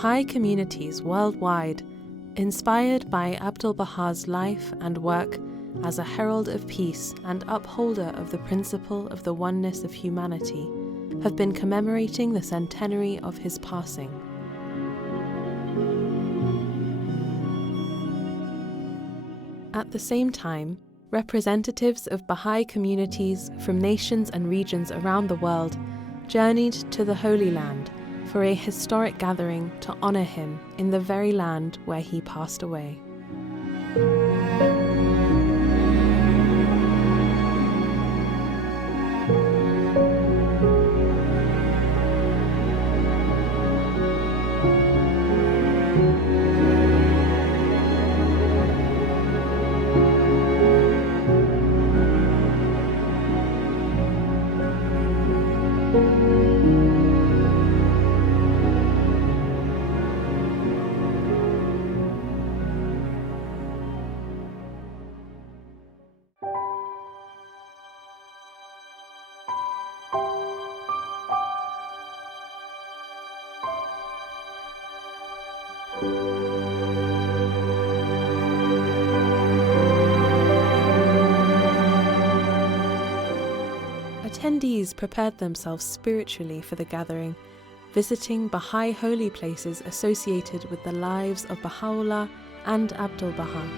Baha'i communities worldwide, inspired by Abdul-Baha''s life and work as a herald of peace and upholder of the principle of the oneness of humanity, have been commemorating the centenary of his passing. At the same time, representatives of Baha'i communities from nations and regions around the world journeyed to the Holy Land for a historic gathering to honor him in the very land where he passed away. Attendees prepared themselves spiritually for the gathering, visiting Baha'i holy places associated with the lives of Baha'u'llah and Abdul-Baha.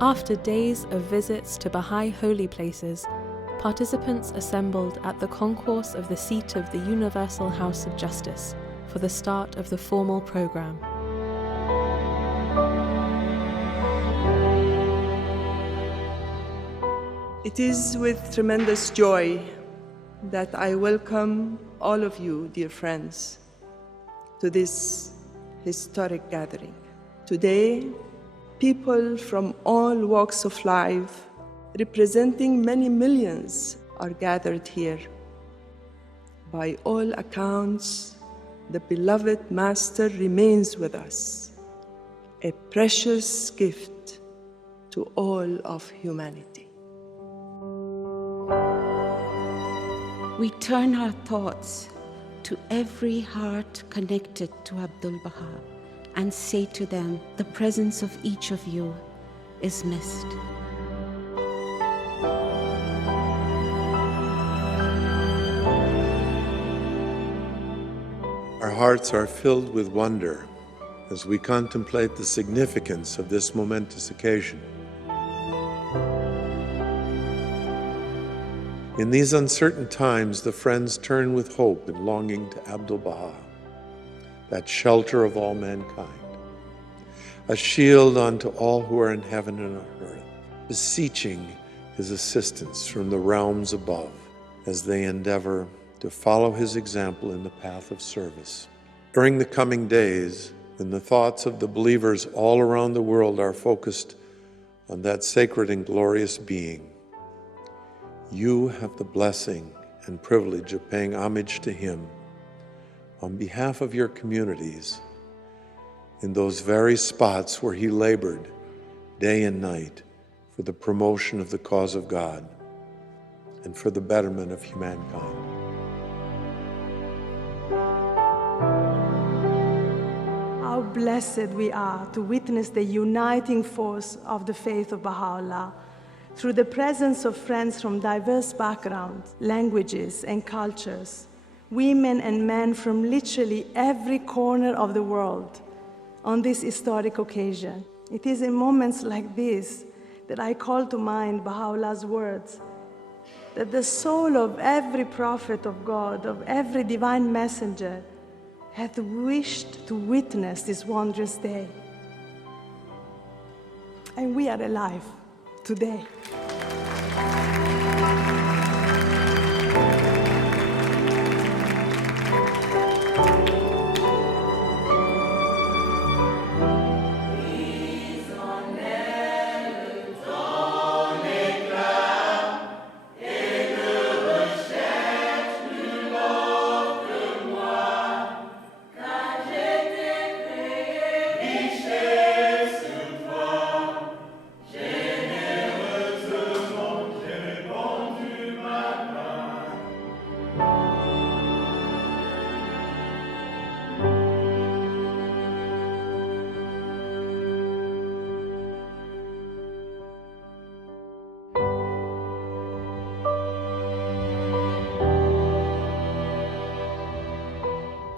After days of visits to Baha'i holy places, participants assembled at the concourse of the seat of the Universal House of Justice for the start of the formal program. It is with tremendous joy that I welcome all of you, dear friends, to this historic gathering. Today, people from all walks of life, representing many millions, are gathered here. By all accounts, the beloved Master remains with us, a precious gift to all of humanity. We turn our thoughts to every heart connected to Abdul-Baha and say to them, the presence of each of you is missed. Our hearts are filled with wonder as we contemplate the significance of this momentous occasion. In these uncertain times, the friends turn with hope and longing to Abdul-Baha, that shelter of all mankind, a shield unto all who are in heaven and on earth, beseeching his assistance from the realms above as they endeavor to follow his example in the path of service. During the coming days, when the thoughts of the believers all around the world are focused on that sacred and glorious being, you have the blessing and privilege of paying homage to him on behalf of your communities in those very spots where he labored day and night for the promotion of the cause of God. and for the betterment of humankind. How blessed we are to witness the uniting force of the faith of Baha'u'llah through the presence of friends from diverse backgrounds, languages, and cultures, women and men from literally every corner of the world on this historic occasion. It is in moments like this that I call to mind Baha'u'llah's words, that the soul of every prophet of God, of every divine messenger, hath wished to witness this wondrous day. And we are alive today.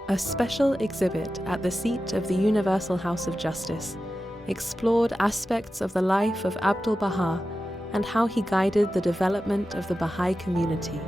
A special exhibit at the seat of the Universal House of Justice explored aspects of the life of Abdul-Baha and how he guided the development of the Baha'i community.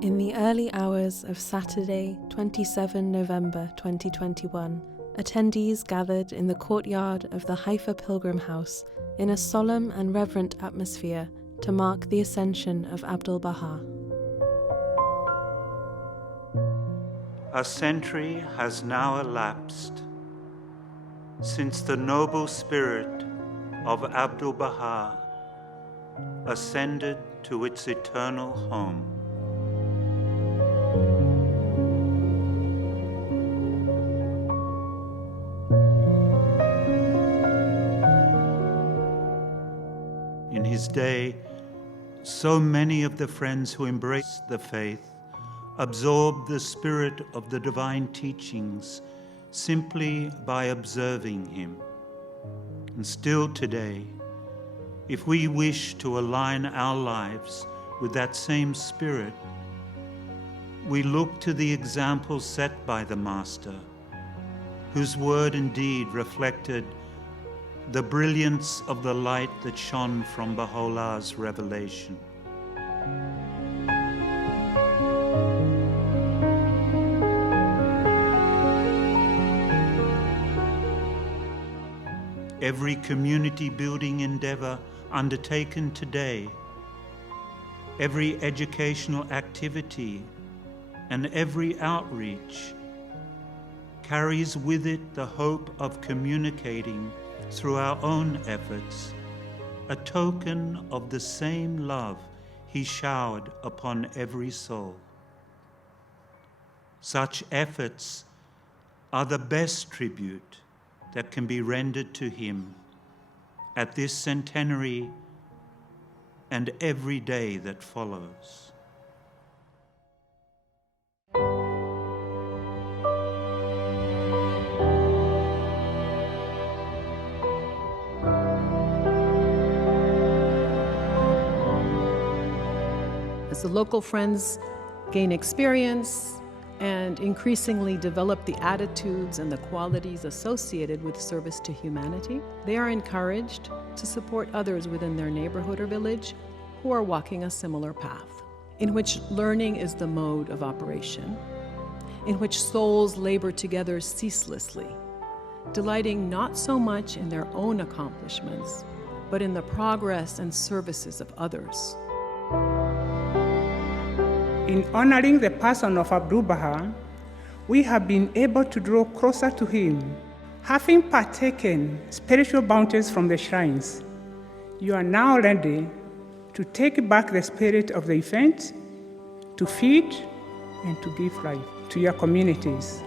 In the early hours of Saturday, 27 November 2021, attendees gathered in the courtyard of the Haifa Pilgrim House in a solemn and reverent atmosphere to mark the ascension of Abdul-Baha. A century has now elapsed since the noble spirit of Abdul-Baha ascended to its eternal home. In his day, so many of the friends who embraced the faith absorbed the spirit of the divine teachings simply by observing him. And still today, if we wish to align our lives with that same spirit, we look to the example set by the Master, whose word and deed reflected the brilliance of the light that shone from Baha'u'llah's revelation. Every community building endeavor undertaken today, every educational activity, and every outreach carries with it the hope of communicating through our own efforts a token of the same love he showered upon every soul. Such efforts are the best tribute that can be rendered to him at this centenary and every day that follows. As the local friends gain experience and increasingly develop the attitudes and the qualities associated with service to humanity, they are encouraged to support others within their neighborhood or village who are walking a similar path, in which learning is the mode of operation, in which souls labor together ceaselessly, delighting not so much in their own accomplishments, but in the progress and services of others. In honoring the person of Abdul-Baha, we have been able to draw closer to him, having partaken spiritual bounties from the shrines. You are now ready to take back the spirit of the event, to feed and to give life to your communities.